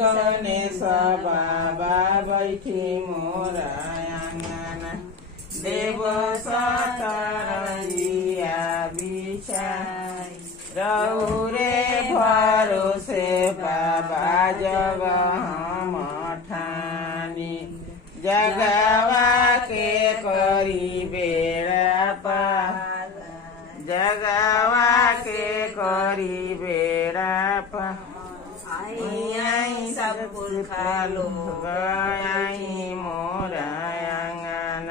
गणेश बाबा बैठी मोर आँगन देव सतरंगिया बिछाई रौरे भरोसे बाबा जग हम ठानी जगवा के करी बेड़ा पार जगवा के करी बेड़ा पार सब पुरखा लोग आई मोर आँगन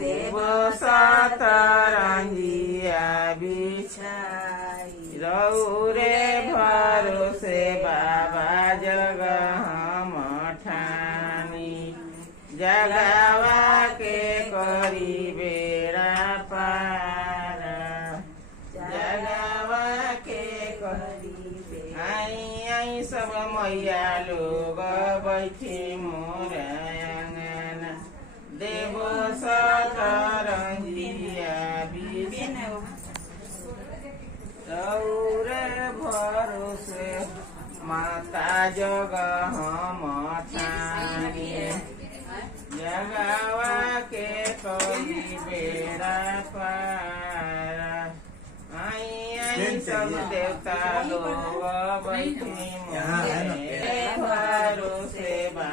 देव सतरंगिया बिछाई रौरे भरोसे बाबा जग हम ठानी जगवा के करी बेड़ा पार जगवा के करी आई सब मैया लोग बैठी मोर आँगन देव सतरंगिया रौरे भरोसे माता जग हम ठानी जगवा के करी बेड़ा पार आई सब देवता लोग बैठी मोरे भरोसे बा